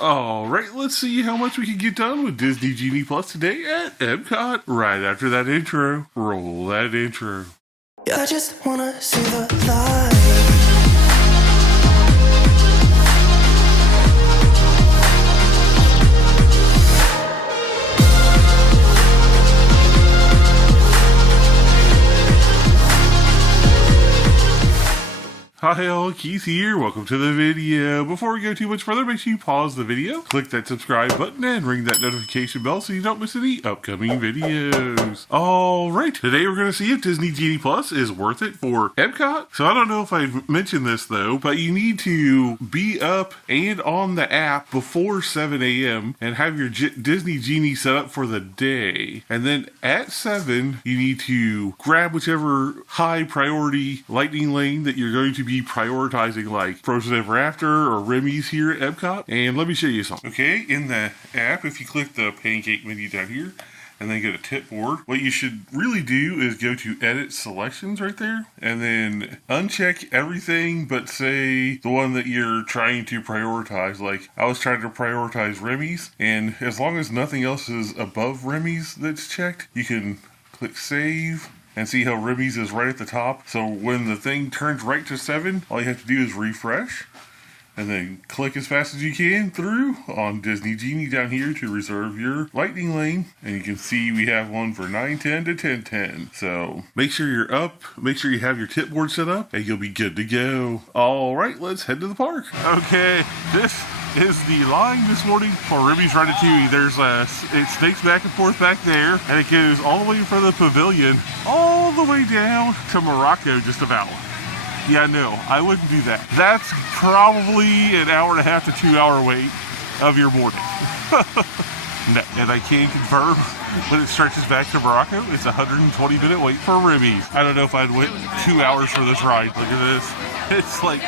Alright, let's see how much we can get done with Disney Genie Plus today at Epcot. Right after that intro, roll that intro. I just wanna see the light. Hi all, Keith here. Welcome to the video. Before we go too much further, make sure you pause the video, click that subscribe button, and ring that notification bell so you don't miss any upcoming videos. Alright, today we're going to see if Disney Genie Plus is worth it for Epcot. So I don't know if I mentioned this though, but you need to be up and on the app before 7 a.m. and have your Disney Genie set up for the day. And then at 7, you need to grab whichever high priority lightning lane that you're going to be prioritizing, like Frozen Ever After or Remy's here at Epcot. And let me show you something. Okay, in the app, if you click the pancake menu down here and then go to Tip Board, what you should really do is go to Edit Selections right there and then uncheck everything but say the one that you're trying to prioritize. Like I was trying to prioritize Remy's, and as long as nothing else is above Remy's that's checked, you can click Save and see how Remy's is right at the top. So when the thing turns right to 7, all you have to do is refresh and then click as fast as you can through on Disney Genie down here to reserve your lightning lane. And you can see we have one for 9:10 to 10:10. So make sure you're up, make sure you have your tip board set up, and you'll be good to go. All right, let's head to the park. Okay, this is the line this morning for Remy's Ratatouille. It snakes back and forth back there, and it goes all the way from the pavilion all the way down to Morocco just about. Yeah, no, I wouldn't do that. That's probably an hour and a half to 2 hour wait of your morning. No, and I can confirm when it stretches back to Morocco, it's a 120-minute wait for Remy's. I don't know if I'd wait 2 hours for this ride. Look at this. It's like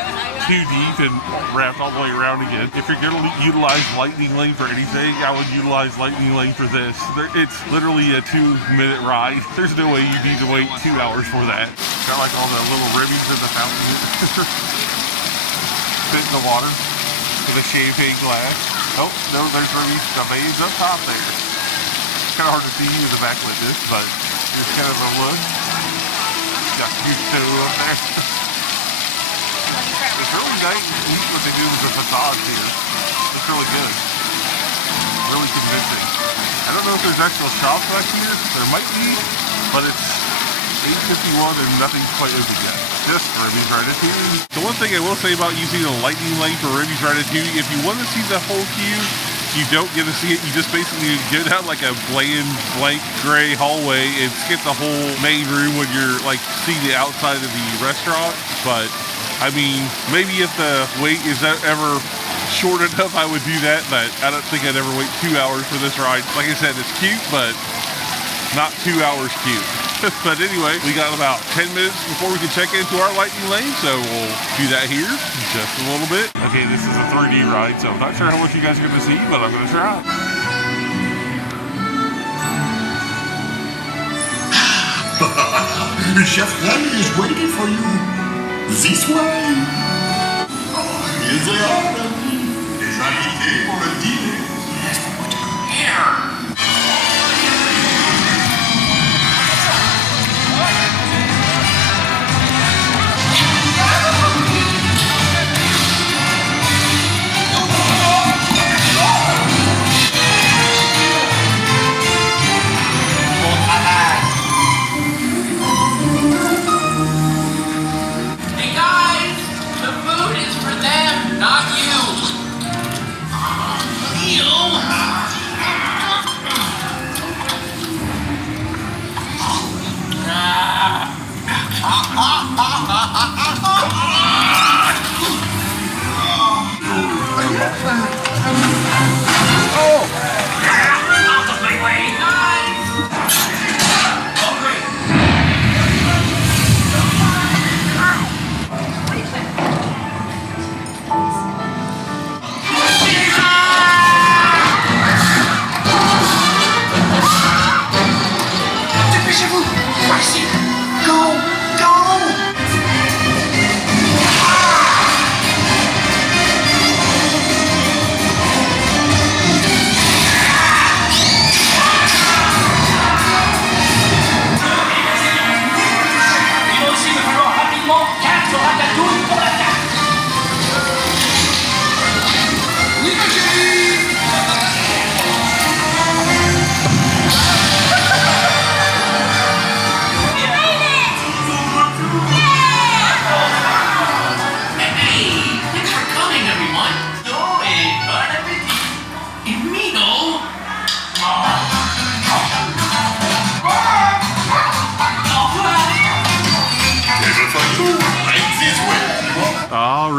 too deep and wrapped all the way around again. If you're going to utilize Lightning Lane for anything, I would utilize Lightning Lane for this. It's literally a 2-minute ride. There's no way you need to wait 2 hours for that. Got like all the little Remy's in the fountain. Fit in the water with a champagne glass. Oh, no, there's Remy's. The veins up top there. It's kind of hard to see with the backlit disc, but it's kind of a look. Got huge toe up there. It's really nice what they do with the facades here. It's really good. Really convincing. I don't know if there's actual shops back here. There might be, but it's 8:51 and nothing's quite open yet. Just Remy's Ratatouille. The one thing I will say about using a lightning lane for Remy's Ratatouille, if you want to see the whole queue, you don't get to see it. You just basically go down like a blank gray hallway and skip the whole main room when you're like seeing the outside of the restaurant. But I mean, maybe if the wait is ever short enough, I would do that, but I don't think I'd ever wait 2 hours for this ride. Like I said, it's cute, but not 2 hours cute. But anyway, we got about 10 minutes before we can check into our lightning lane, so we'll do that here in just a little bit. Okay, this is a 3D ride, so I'm not sure how much you guys are going to see, but I'm going to try. Chef Remy is waiting for you. This way. Oh, here they are, Remy. Les invités pour le dîner. Yes, but what here? Not you!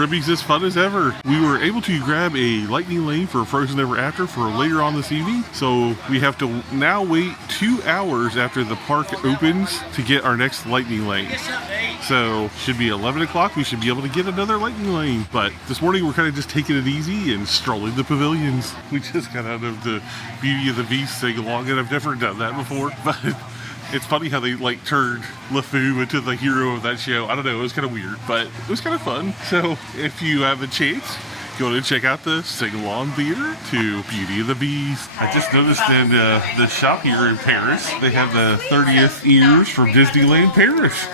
Remy's as fun as ever. We were able to grab a lightning lane for Frozen Ever After for later on this evening, so we have to now wait 2 hours after the park opens to get our next lightning lane. So should be 11 o'clock, we should be able to get another lightning lane. But this morning we're kind of just taking it easy and strolling the pavilions. We just got out of the Beauty of the Beast sing along, and I've never done that before, but it's funny how they like turned LeFou into the hero of that show. I don't know, it was kind of weird, but it was kind of fun. So if you have a chance, go and check out the sing-along theater to Beauty of the Beast. I just noticed in the shop here in Paris, they have the 30th years from Disneyland Paris.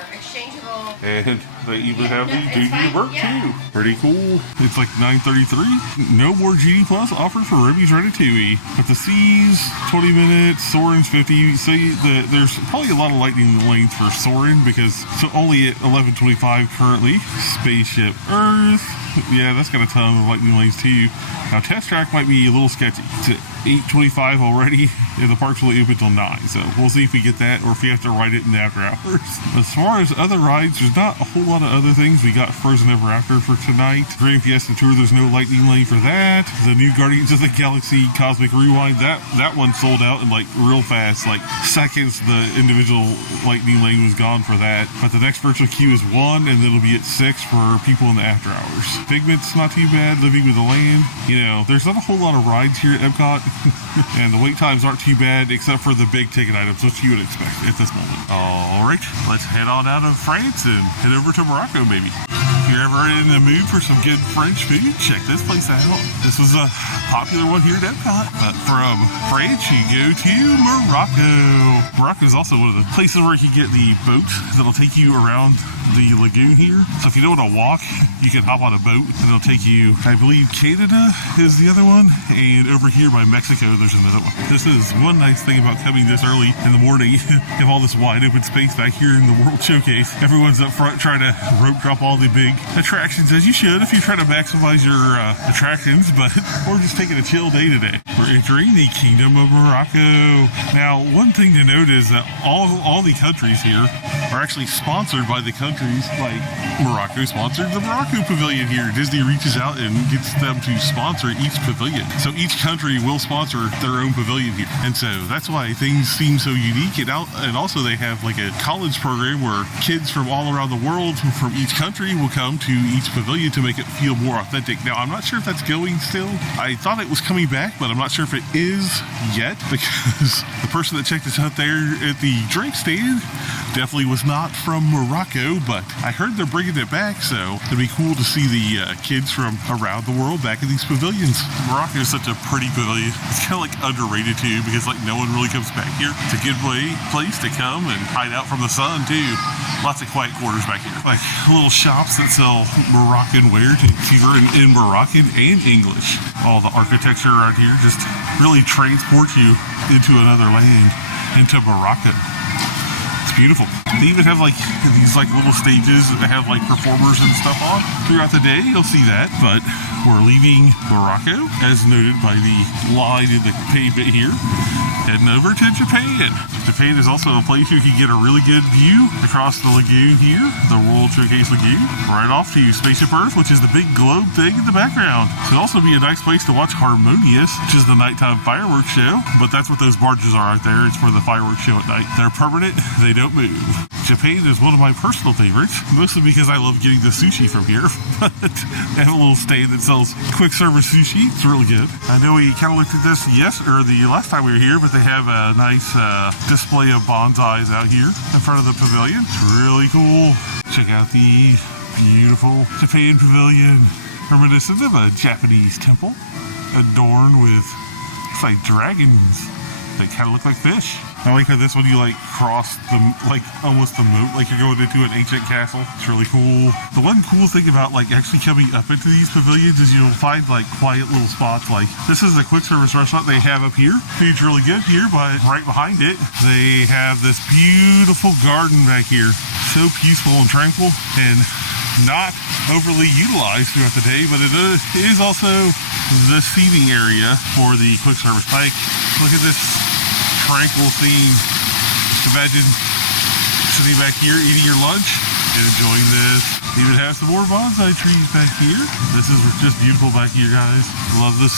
And they even have the Genie Work too. Pretty cool. It's like 9:33. No more Genie Plus offered for Remy's Ratatouille. But the Seas, 20 minutes, Soarin's 50. So there's probably a lot of lightning lanes for Soarin because so only at 11:25 currently. Spaceship Earth. Yeah, that's got a ton of lightning lanes too. Now Test Track might be a little sketchy. It's at 8:25 already, and the park's only open till 9. So we'll see if we get that or if we have to ride it in the after hours. As far as other rides, there's not a whole lot of other things. We got Frozen Ever After for tonight. Grand Fiesta Tour, there's no lightning lane for that. The new Guardians of the Galaxy Cosmic Rewind, that one sold out in like real fast, like seconds the individual lightning lane was gone for that. But the next virtual queue is 1, and then it'll be at 6 for people in the after hours. Figment's not too bad, Living with the Land. You know, there's not a whole lot of rides here at Epcot, and the wait times aren't too bad except for the big ticket items, which you would expect at this moment. Alright, let's head on out of France and head over to Morocco maybe. If you're ever in the mood for some good French food, check this place out. This was a popular one here at Epcot. But from France, you go to Morocco. Morocco is also one of the places where you can get the boats that'll take you around the lagoon here. So if you don't want to walk, you can hop on a boat and it'll take you, I believe Canada is the other one, and over here by Mexico there's another one. This is one nice thing about coming this early in the morning. You have all this wide open space back here in the World Showcase. Everyone's up front trying to rope drop all the big attractions, as you should if you try to maximize your attractions, but we're just taking a chill day today. We're entering the Kingdom of Morocco. Now, one thing to note is that all the countries here are actually sponsored by the countries. Like Morocco sponsored the Morocco Pavilion here. Disney reaches out and gets them to sponsor each pavilion. So each country will sponsor their own pavilion here. And so that's why things seem so unique. And also they have like a college program where kids from all around the world from each country will come to each pavilion to make it feel more authentic. Now, I'm not sure if that's going still. I thought it was coming back, but I'm not sure if it is yet, because the person that checked us out there at the drink stand definitely was not from Morocco, but I heard they're bringing it back, so it'd be cool to see the kids from around the world back in these pavilions. Morocco is such a pretty pavilion. It's kind of like underrated too, because like no one really comes back here. It's a good place to come and hide out from the sun too. Lots of quiet quarters back here, like little shops that sell Moroccan wear cheaper in Moroccan and English. All the architecture around here just really transports you into another land, into Morocco. It's beautiful. They even have like these like little stages that have like performers and stuff on throughout the day. You'll see that. But we're leaving Morocco, as noted by the line in the pavement here, heading over to Japan. Japan is also a place you can get a really good view across the lagoon here, the World Showcase Lagoon, right off to Spaceship Earth, which is the big globe thing in the background. It'll also be a nice place to watch Harmonious, which is the nighttime fireworks show, but that's what those barges are out there. It's for the fireworks show at night. They're permanent, they don't move. Japan is one of my personal favorites, mostly because I love getting the sushi from here, but they have a little stand that sells quick service sushi. It's really good. I know we kind of looked at this the last time we were here, but they have a nice display of bonsais out here in front of the pavilion. It's really cool. Check out the beautiful Japan Pavilion, reminiscent of a Japanese temple adorned with like dragons that kind of look like fish. I like how this one you like cross the like almost the moat, like you're going into an ancient castle. It's really cool. The one cool thing about like actually coming up into these pavilions is you'll find like quiet little spots. Like this is a quick service restaurant they have up here. Food's really good here, but right behind it they have this beautiful garden back here. So peaceful and tranquil and not overly utilized throughout the day, but it is also the seating area for the quick service. Like, look at this tranquil scene. Just imagine sitting back here eating your lunch and enjoying this Even have some more bonsai trees back here. This is just beautiful back here, guys. Love this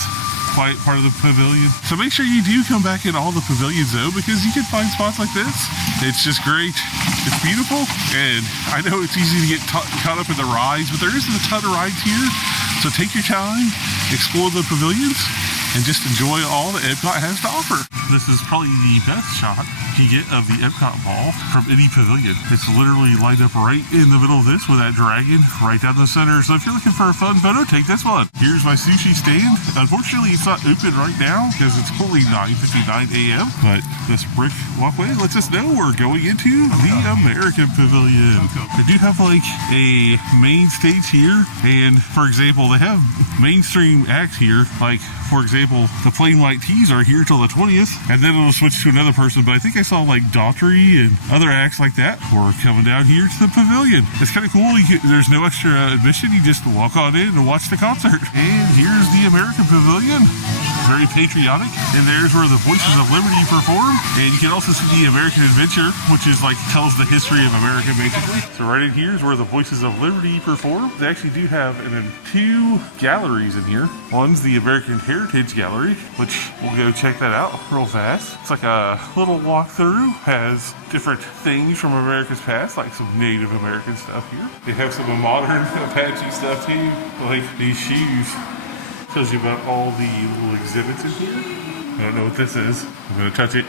quiet part of the pavilion. So make sure you do come back in all the pavilions though, because you can find spots like this. It's just great. It's beautiful, and I know it's easy to get caught up in the rides, but there isn't a ton of rides here. So take your time, explore the pavilions, and just enjoy all that Epcot has to offer. This is probably the best shot you can get of the Epcot ball from any pavilion. It's literally lined up right in the middle of this with that dragon right down the center. So if you're looking for a fun photo, take this one. Here's my sushi stand. Unfortunately, it's not open right now because it's only 9:59 a.m. But this brick walkway lets us know we're going into the American Pavilion. They do have like a main stage here, and for example, they have mainstream acts here. Like for example, the Plain White Tees are here till the 20th, and then it'll switch to another person. But I think I saw like Daughtry and other acts like that were coming down here to the pavilion. It's kind of cool. There's no extra admission. You just walk on in and watch the concert. And here's the American Pavilion. Very patriotic. And there's where the Voices of Liberty perform. And you can also see the American Adventure, which is like tells the history of America basically. So right in here is where the Voices of Liberty perform. They actually do have two galleries in here. One's the American Heritage Gallery, which we'll go check that out real fast. It's like a little walkthrough. Has different things from America's past, like some Native American stuff here. They have some modern Apache stuff too, like these shoes. Tells you about all the little exhibits in here. I don't know what this is. I'm gonna touch it.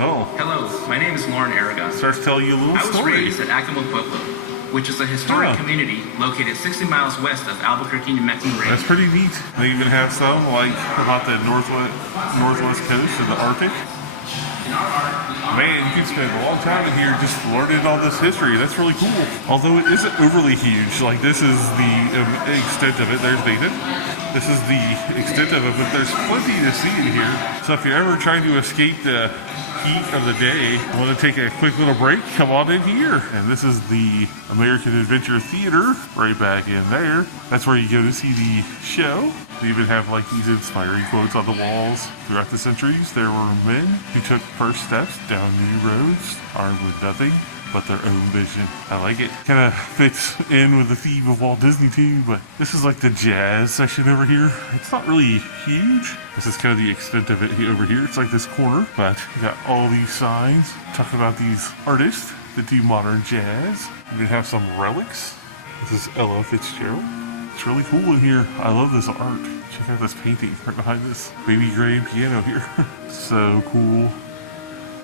Oh. Hello, my name is Lauren Aragon. Starts telling you a little I was story. raised at Acoma Pueblo, which is a historic community located 60 miles west of Albuquerque, New Mexico. That's pretty neat. They even have some like about the northwest coast and the Arctic. Man, you can spend a long time in here just learning all this history. That's really cool. Although it isn't overly huge. Like this is the extent of it. There's David. This is the extent of it, but there's plenty to see in here. So if you're ever trying to escape the heat of the day, want to take a quick little break, come on in here. And this is the American Adventure Theater right back in there. That's where you go to see the show. They even have like these inspiring quotes on the walls. Throughout the centuries, there were men who took first steps down new roads, armed with nothing but their own vision. I like it. Kind of fits in with the theme of Walt Disney too, but this is like the jazz section over here. It's not really huge. This is kind of the extent of it over here. It's like this corner, but you got all these signs talking about these artists that do modern jazz. We have some relics. This is Ella Fitzgerald. It's really cool in here. I love this art. Check out this painting right behind this baby grand piano here. So cool.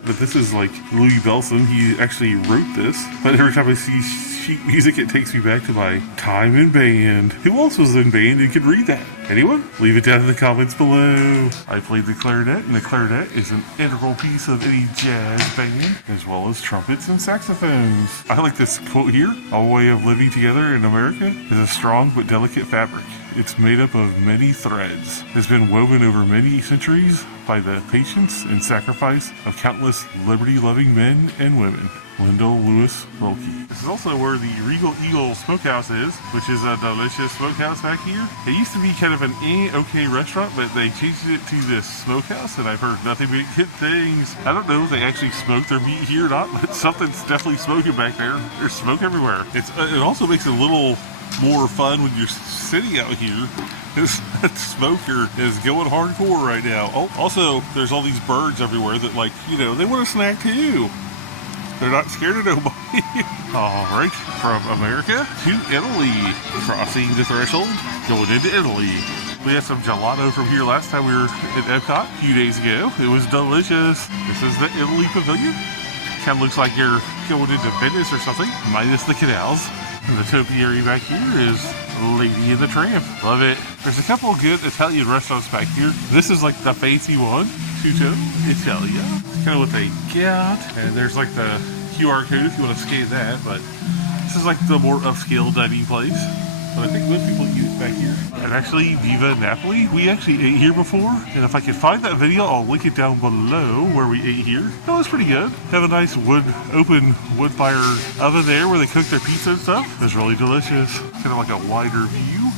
But this is like Louis Bellson. He actually wrote this. But every time I see sheet music, it takes me back to my time in band. Who else was in band and could read that? Anyone? Leave it down in the comments below. I played the clarinet, and the clarinet is an integral piece of any jazz band, as well as trumpets and saxophones. I like this quote here. Our way of living together in America is a strong but delicate fabric. It's made up of many threads. It's been woven over many centuries by the patience and sacrifice of countless liberty-loving men and women. Wendell Lewis Wilkie. This is also where the Regal Eagle Smokehouse is, which is a delicious smokehouse back here. It used to be kind of an okay restaurant, but they changed it to this smokehouse, and I've heard nothing but good things. I don't know if they actually smoke their meat here or not, but something's definitely smoking back there. There's smoke everywhere. It also makes it a little more fun when you're sitting out here. That smoker is going hardcore right now. Oh, also, there's all these birds everywhere that, like, you know, they want a snack too. They're not scared of nobody. Alright, from America to Italy. Crossing the threshold, going into Italy. We had some gelato from here last time we were at Epcot a few days ago. It was delicious. This is the Italy Pavilion. Kind of looks like you're going into Venice or something, minus the canals. And the topiary back here is Lady and the Tramp. Love it. There's a couple of good Italian restaurants back here. This is like the fancy one. Tutto Italia. It's kind of what they got. And there's like the QR code if you want to scan that. But this is like the more upscale dining place. But I think most people eat it back here. And actually, Viva Napoli, we actually ate here before. And if I can find that video, I'll link it down below where we ate here. That was pretty good. Have a nice open wood fire oven there where they cook their pizza and stuff. It's really delicious. Kind of like a wider view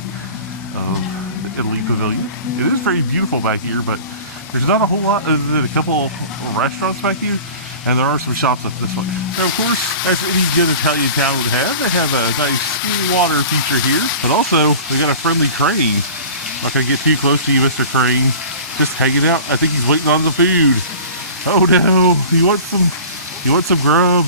of the Italy Pavilion. It is very beautiful back here, but There's not a whole lot other than a couple restaurants back here, and there are some shops up this way. Now, of course, as any good Italian town would have, they have a nice water feature here, but also they got a friendly crane. Not gonna get too close to you, Mr. Crane. Just hanging out. I think he's waiting on the food. Oh no, he wants some grub.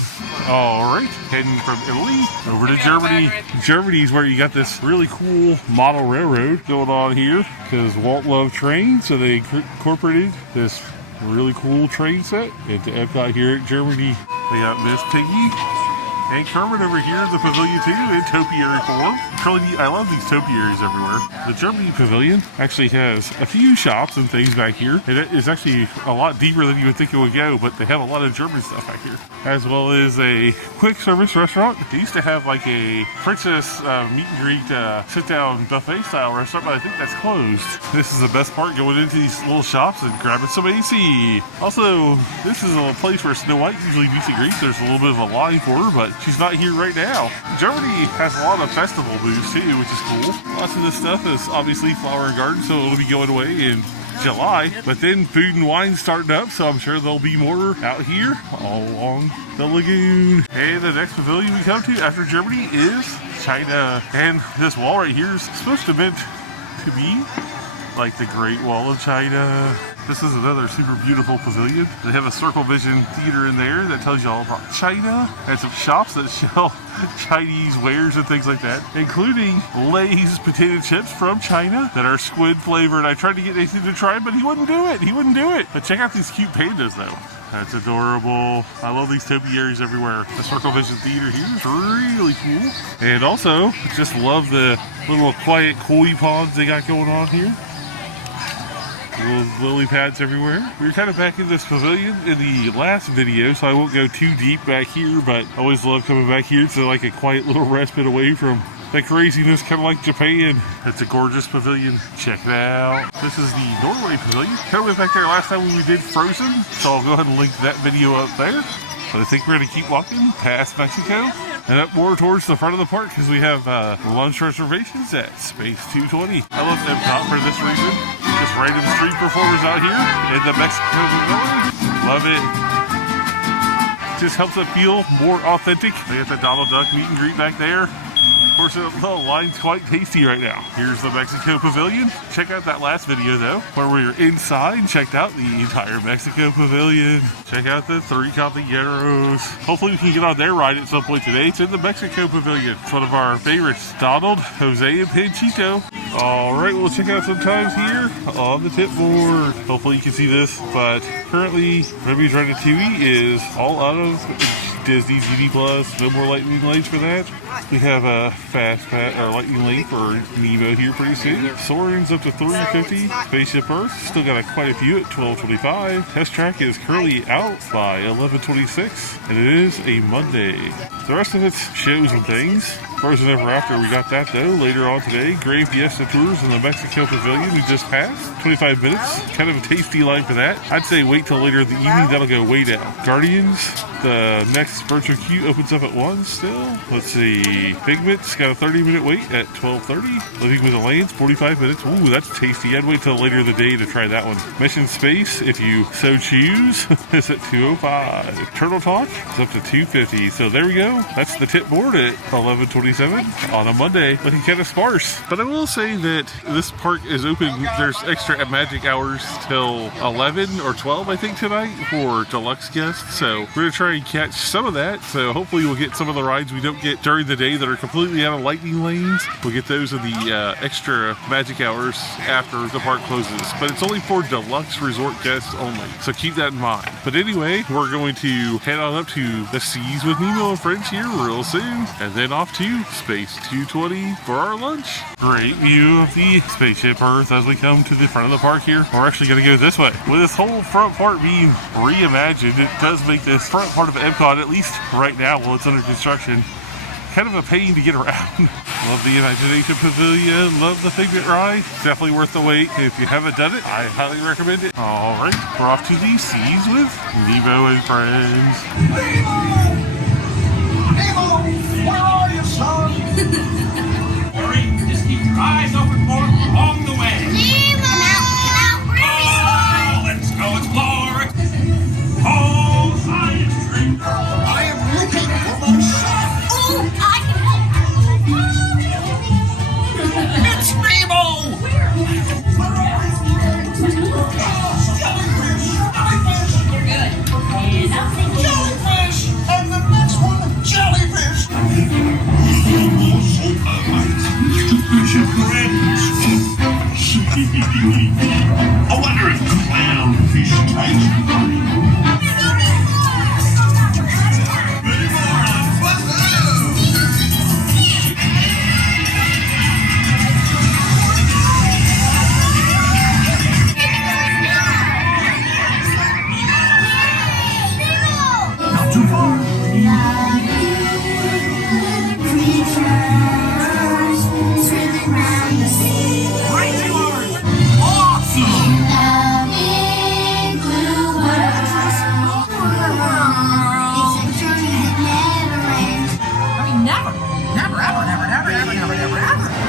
All right, heading from Italy over to Germany. Germany is where you got this really cool model railroad going on here because Walt loved trains, so they incorporated this really cool train set into Epcot here at Germany. They got Miss Piggy and Kermit over here in the pavilion too in topiary form. Really neat. I love these topiaries everywhere. The Germany Pavilion actually has a few shops and things back here. It is actually a lot deeper than you would think it would go, but they have a lot of German stuff back here. As well as a quick service restaurant. They used to have like a princess meet and greet sit-down buffet style restaurant, but I think that's closed. This is the best part, going into these little shops and grabbing some AC. Also, this is a place where Snow White usually meets and greets. There's a little bit of a line for her, but she's not here right now. Germany has a lot of festival booths too, which is cool. Lots of this stuff is obviously flower and garden, so it'll be going away in July. But then food and wine starting up, so I'm sure there'll be more out here all along the lagoon. And the next pavilion we come to after Germany is China. And this wall right here is supposed to meant to be like the Great Wall of China. This is another super beautiful pavilion. They have a Circle Vision theater in there that tells you all about China, and some shops that sell Chinese wares and things like that, including Lay's potato chips from China that are squid flavored. I tried to get Nathan to try it, but he wouldn't do it. He wouldn't do it. But check out these cute pandas though. That's adorable. I love these topiaries everywhere. The Circle Vision theater here is really cool. And also, just love the little quiet koi ponds they got going on here. Little lily pads everywhere. We were kind of back in this pavilion in the last video, so I won't go too deep back here, but I always love coming back here to like a quiet little respite away from that craziness, kind of like Japan. It's a gorgeous pavilion. Check it out. This is the Norway Pavilion. Kind of went back there last time when we did Frozen, so I'll go ahead and link that video up there. But I think we're going to keep walking past Mexico and up more towards the front of the park because we have lunch reservations at Space 220. I love Epcot for this reason. Just random street performers out here in the Mexico Pavilion. Love it. Just helps it feel more authentic. They got the Donald Duck meet and greet back there. Of course, the line's quite tasty right now. Here's the Mexico Pavilion. Check out that last video, though, where we were inside and checked out the entire Mexico Pavilion. Check out the 3 caballeros. Hopefully we can get on their ride at some point today. It's in the Mexico Pavilion. It's one of our favorites, Donald, Jose, and Panchito. All right, we'll check out some times here on the tip board. Hopefully you can see this, but currently Remy's Ratatouille is all out of Disney Genie Plus. No more lightning lanes for that. We have a fast pass or lightning lane for Nemo here pretty soon. Soaring's up to 350. Spaceship Earth still got quite a few at 1225. Test Track is currently out by 1126, and it is a Monday. The rest of it's shows and things. Frozen Ever After, we got that though later on today. Gray Fiesta Tours in the Mexico Pavilion we just passed. 25 minutes, kind of a tasty line for that. I'd say wait till later in the evening, that'll go way down. Guardians, the next virtual queue opens up at 1 still. Let's see. Figment's got a 30-minute wait at 12:30. Living with the Lanes, 45 minutes. Ooh, that's tasty. I'd wait till later in the day to try that one. Mission Space, if you so choose, is at 2:05. Turtle Talk is up to 2:50. So there we go. That's the tip board at 11:27 on a Monday. Looking kind of sparse. But I will say that this park is open. There's extra magic hours till 11 or 12, I think, tonight for deluxe guests. So we're going to try and catch some of that. So hopefully we'll get some of the rides we don't get during the day that are completely out of lightning lanes. We'll get those in the extra magic hours after the park closes. But it's only for deluxe resort guests only. So keep that in mind. But anyway, we're going to head on up to the Seas with Nemo and Friends here real soon. And then off to Space 220 for our lunch. Great view of the Spaceship Earth as we come to the front of the park here. We're actually going to go this way. With this whole front part being reimagined, it does make this front part of Epcot, at least right now while it's under construction, kind of a pain to get around. Love the Imagination Pavilion, love the Figment Ride. Definitely worth the wait. If you haven't done it, I highly recommend it. All right, we're off to the Seas with Nemo and Friends. Nemo, where are you, son? Hurry, just keep your eyes open for him along the way. Nemo! Come out, Remy! Oh, and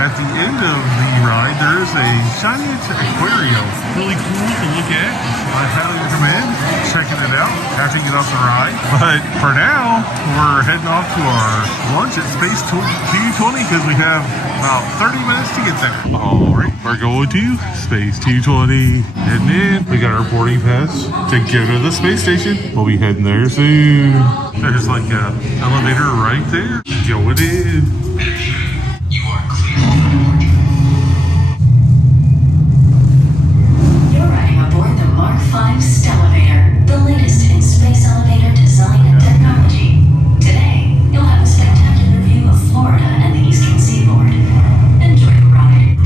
At the end of the ride, there is a giant aquarium. Really cool to look at. I highly recommend checking it out after you get off the ride. But for now, we're heading off to our lunch at Space 220 because we have about 30 minutes to get there. All right, we're going to Space 220. And then we got our boarding pass to go to the space station. We'll be heading there soon. There's like an elevator right there. Going in. You are clear. You're riding aboard the Mark V Stellarator, the latest in space elevator design and technology. Today, you'll have a spectacular view of Florida and the eastern seaboard. Enjoy the ride.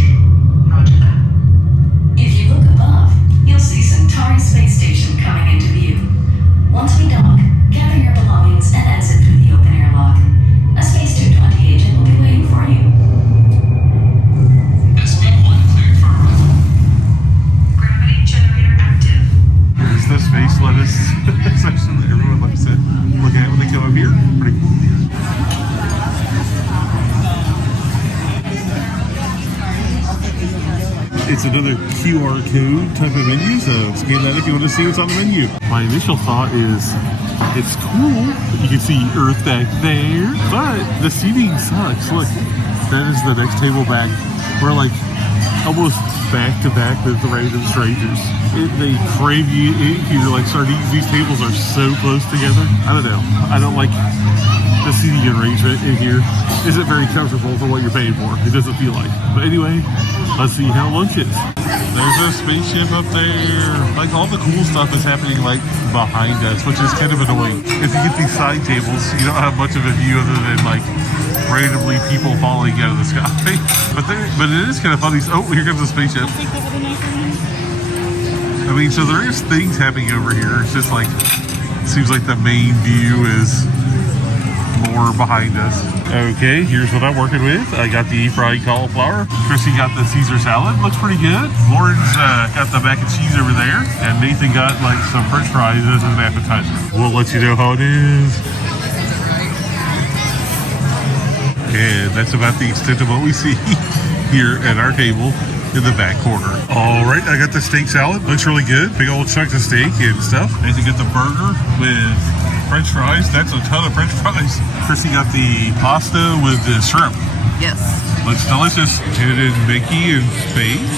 Roger that. If you look above, you'll see Centauri Space Station coming into view. Once we dock, gather your belongings and exit through the open airlock. A Space 220 agent will be waiting for you. SB1 cleared for arrival. Gravity generator active. Here's the space lettuce section that everyone likes to look at when they come up here. Pretty cool. It's another QR code type of menu, so scan that if you want to see what's on the menu. My initial thought is it's cool. You can see Earth back there, but the seating sucks. Look, that is the next table back. We're like almost back to back with the random strangers. They crave you here like sardines. These tables are so close together. I don't know. I don't like the seating arrangement in here. Isn't very comfortable for what you're paying for. It doesn't feel like. But anyway, let's see how lunch is. There's a spaceship up there. Like all the cool stuff is happening like behind us, which is kind of annoying. If you get these side tables, you don't have much of a view other than like randomly people falling out of the sky. But it is kind of funny. Oh, here comes the spaceship. I mean, so there is things happening over here. It's just like, it seems like the main view is more behind us. Okay, here's what I'm working with. I got the fried cauliflower. Chrissy got the Caesar salad. Looks pretty good. Lauren's got the mac and cheese over there. And Nathan got like some french fries as an appetizer. We'll let you know how it is. And that's about the extent of what we see here at our table in the back corner. All right, I got the steak salad. Looks really good. Big old chunk of steak and stuff. Nathan got the burger with french fries. That's a ton of french fries. Chrissy got the pasta with the shrimp. Yes. Looks delicious. And then Mickey and Space.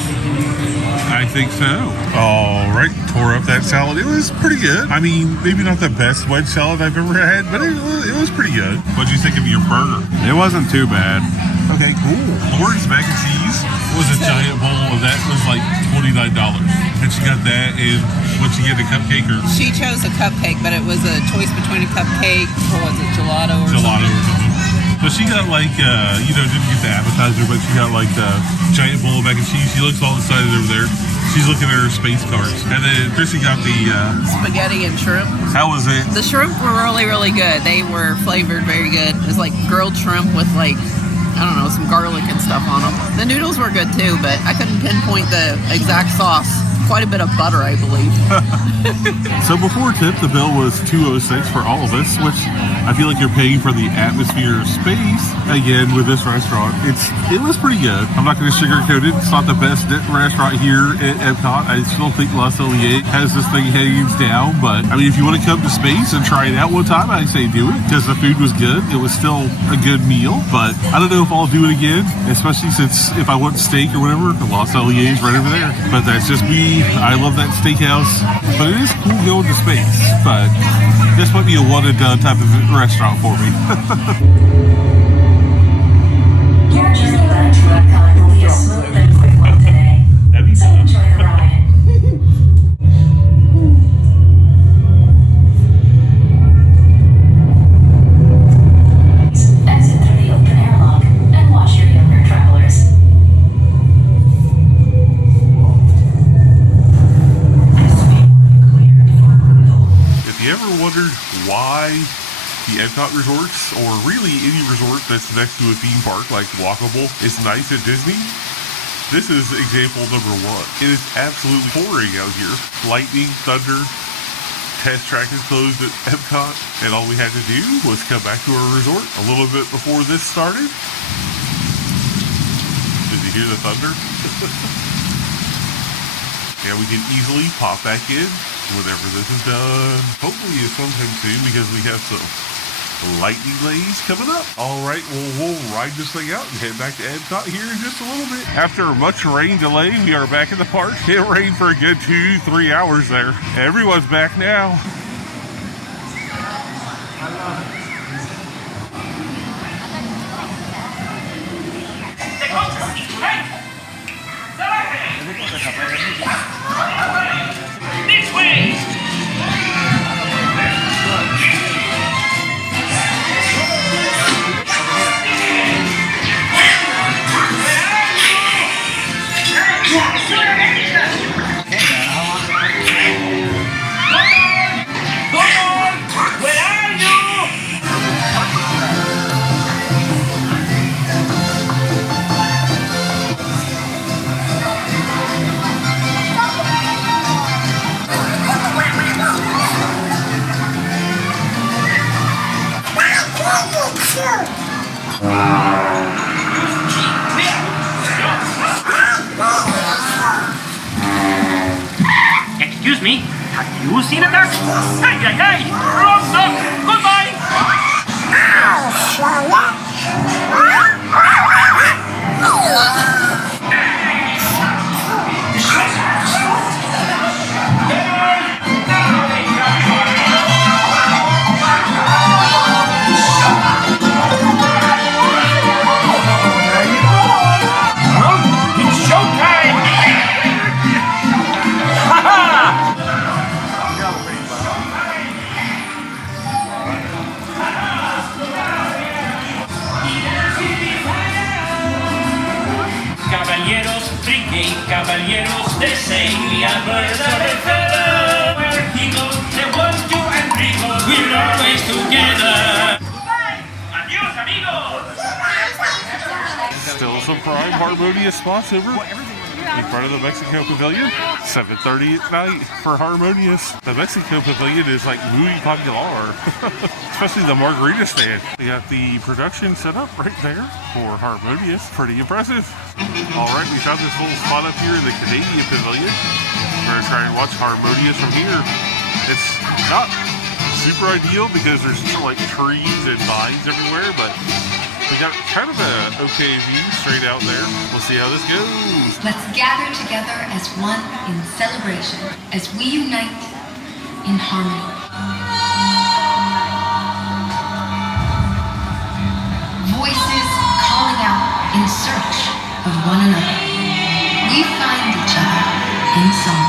I think so. All right, tore up that salad. It was pretty good. I mean, maybe not the best wedge salad I've ever had, but it was pretty good. What'd you think of your burger? It wasn't too bad. Okay, cool. Lauren's mac and cheese was a giant bowl of that. Was like $29. And she got that, and what'd she get, a cupcake or? She chose a cupcake, but it was a choice between a cupcake, what was it, gelato or Gelato something? or something. But she got like, didn't get the appetizer, but she got like the giant bowl of mac and cheese. She looks all excited over there. She's looking at her space cards. And then Chrissy got the Spaghetti and shrimp. How was it? The shrimp were really, really good. They were flavored very good. It was like grilled shrimp with like, I don't know, some garlic and stuff on them. The noodles were good too, but I couldn't pinpoint the exact sauce. Quite a bit of butter, I believe. So before tip, the bill was $206 for all of us, which I feel like you're paying for the atmosphere of space. Again, with this restaurant, it was pretty good. I'm not going to sugarcoat it. It's not the best restaurant here at Epcot. I still think La Cellier has this thing hands down, but I mean, if you want to come to space and try it out one time, I say do it because the food was good. It was still a good meal, but I don't know if I'll do it again, especially since if I want steak or whatever, the La Cellier is right over there. But that's just me. I love that steakhouse, but it is cool going to space. But this might be a one and done type of restaurant for me. Your journey back to Epcot will be a smooth and quick one today. So enjoy the ride. Exit through the open airlock and watch your younger travelers. If you ever wondered why the Epcot resorts, or really any resort that's next to a theme park like Walkable, is nice at Disney, this is example number one. It is absolutely pouring out here. Lightning, thunder, test track is closed at Epcot, and all we had to do was come back to our resort a little bit before this started. you hear the thunder? Yeah, we can easily pop back in whenever this is done. Hopefully it's sometime soon because we have some lightning lays coming up. All right, well, we'll ride this thing out and head back to Epcot here in just a little bit. After much rain delay, we are back in the park. It rained for a good 2-3 hours there. Everyone's back now. This way! Excuse me, have you seen a duck? Hey, hey, hey! Wrong duck! Goodbye! It's showtime! Caballeros, brigade, caballeros, they say we are birds of a feather. We're eagles, they want you and Rico, we're always together. Adios, amigos! Still some prime Harmonious spots over in front of the Mexico Pavilion. 7:30 at night for Harmonious. The Mexico Pavilion is like muy popular, especially the margarita stand. They got the production set up right there for Harmonious. Pretty impressive. All right, we found this little spot up here in the Canadian Pavilion. We're gonna try and watch Harmonious from here. It's not super ideal because there's like trees and vines everywhere, but we got kind of a okay view straight out there. We'll see how this goes. Let's gather together as one in celebration, as we unite in harmony. Voices calling out in search of one another. We find each other in song.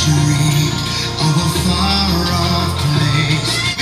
Dreamed of a far-off place.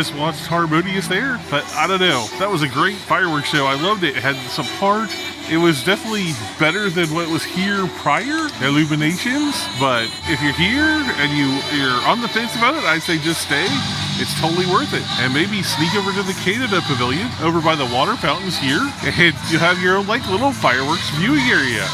just watched Harmonious there. But I don't know. That was a great fireworks show. I loved it. It had some heart. It was definitely better than what was here prior, Illuminations. But if you're here and you're on the fence about it, I say just stay. It's totally worth it. And maybe sneak over to the China Pavilion over by the water fountains here, and you'll have your own like little fireworks viewing area.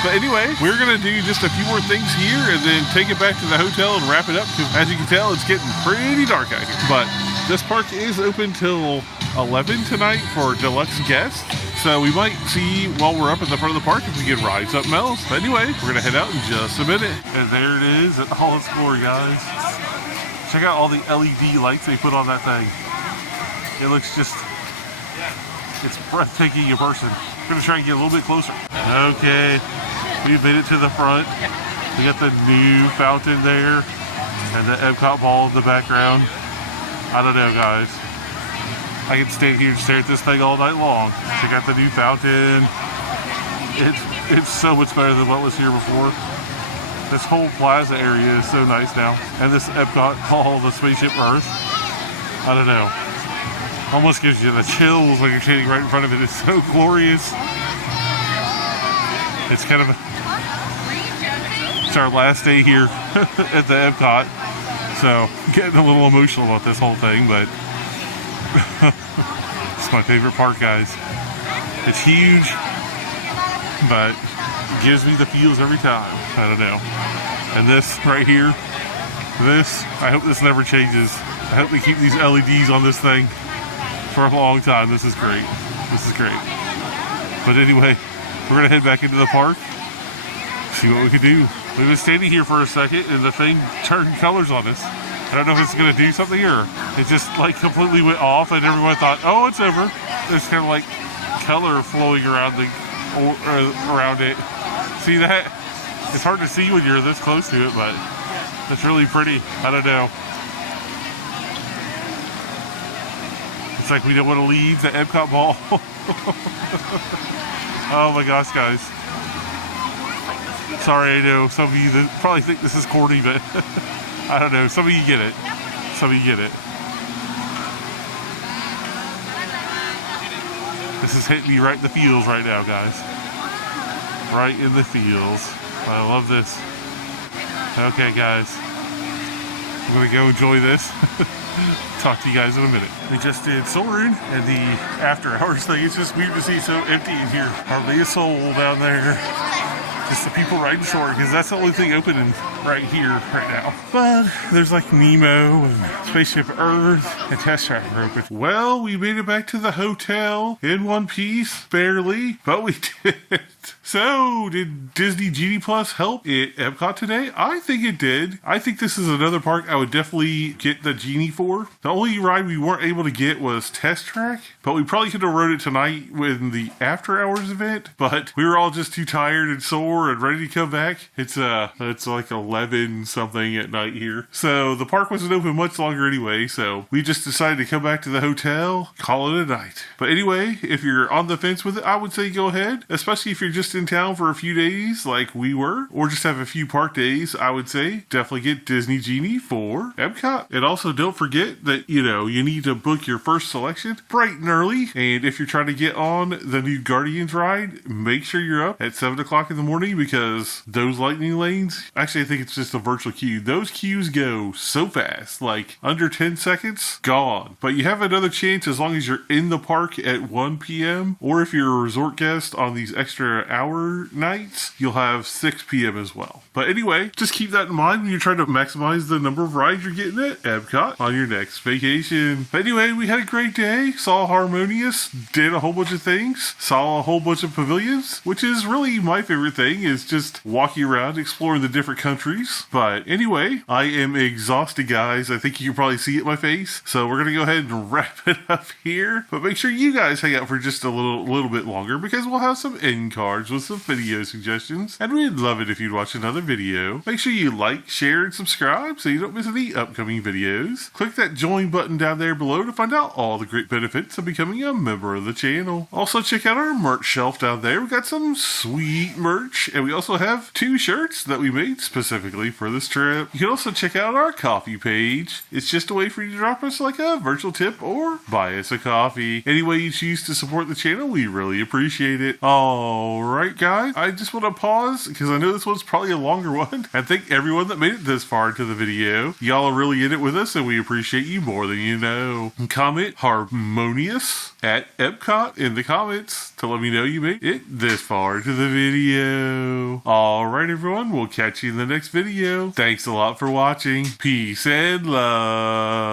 But anyway, we're going to do just a few more things here and then take it back to the hotel and wrap it up, because as you can tell, it's getting pretty dark out here. But this park is open till 11 tonight for deluxe guests. So we might see while we're up at the front of the park if we can ride something else. But anyway, we're going to head out in just a minute. And there it is at all its glory, guys. Check out all the LED lights they put on that thing. It looks just, it's breathtaking in person. We're going to try and get a little bit closer. Okay, we've made it to the front. We got the new fountain there and the Epcot ball in the background. I don't know, guys. I can stand here and stare at this thing all night long. Check out the new fountain. It's so much better than what was here before. This whole plaza area is so nice now. And this Epcot called the Spaceship Earth. I don't know. Almost gives you the chills when you're standing right in front of it. It's so glorious. It's kind of it's our last day here at the Epcot. So getting a little emotional about this whole thing, but it's my favorite park, guys. It's huge, but it gives me the feels every time. I don't know. And this right here, I hope this never changes. I hope they keep these LEDs on this thing for a long time. This is great. This is great. But anyway, we're gonna head back into the park, see what we can do. We've been standing here for a second and the thing turned colors on us. I don't know if it's gonna do something or it just like completely went off and everyone thought, oh, it's over. There's kind of like color flowing around around it. See that? It's hard to see when you're this close to it, but it's really pretty. I don't know. It's like we don't want to leave the Epcot ball. Oh my gosh, guys. Sorry, I know some of you that probably think this is corny, but I don't know. Some of you get it. Some of you get it. This is hitting me right in the feels right now, guys. Right in the feels. I love this. Okay, guys. I'm going to go enjoy this. Talk to you guys in a minute. We just did Soarin' and the after hours thing. It's just weird to see so empty in here. Hardly a soul down there. Just the people riding shore, because that's the only thing opening right here, right now. But there's like Nemo and Spaceship Earth and Test Track are open. Well, we made it back to the hotel in one piece, barely, but we did. So, did Disney Genie Plus help at Epcot today? I think it did. I think this is another park I would definitely get the Genie for. The only ride we weren't able to get was Test Track, but we probably could have rode it tonight with the after hours event, but we were all just too tired and sore and ready to come back. It's like 11 something at night here. So the park wasn't open much longer anyway, so we just decided to come back to the hotel, call it a night. But anyway, if you're on the fence with it, I would say go ahead, especially if you're just in town for a few days like we were, or just have a few park days. I would say definitely get Disney Genie for Epcot. And also don't forget that, you need to book your first selection bright and early. And if you're trying to get on the new Guardians ride, make sure you're up at 7 o'clock in the morning, because those lightning lanes, actually I think it's just a virtual queue. Those queues go so fast, like under 10 seconds, gone. But you have another chance as long as you're in the park at 1 p.m. or if you're a resort guest on these extra hour nights, you'll have 6 p.m. as well. But anyway, just keep that in mind when you're trying to maximize the number of rides you're getting at Epcot on your next vacation. But anyway, we had a great day, saw Harmonious, did a whole bunch of things, saw a whole bunch of pavilions, which is really my favorite thing, is just walking around, exploring the different countries. But anyway, I am exhausted, guys. I think you can probably see it in my face. So we're going to go ahead and wrap it up here. But make sure you guys hang out for just a little bit longer, because we'll have some end cards with some video suggestions. And we'd love it if you'd watch another video. Make sure you like, share, and subscribe so you don't miss any upcoming videos. Click that join button down there below to find out all the great benefits of becoming a member of the channel. Also, check out our merch shelf down there. We got some sweet merch, and we also have 2 shirts that we made specifically specifically for this trip. You can also check out our coffee page. It's just a way for you to drop us like a virtual tip or buy us a coffee. Any way you choose to support the channel, we really appreciate it. Alright guys, I just want to pause because I know this one's probably a longer one, and thank everyone that made it this far into the video. Y'all are really in it with us and we appreciate you more than you know. Comment Harmonious at Epcot in the comments to let me know you made it this far into the video. Alright everyone, we'll catch you in the next video. Thanks a lot for watching. Peace and love.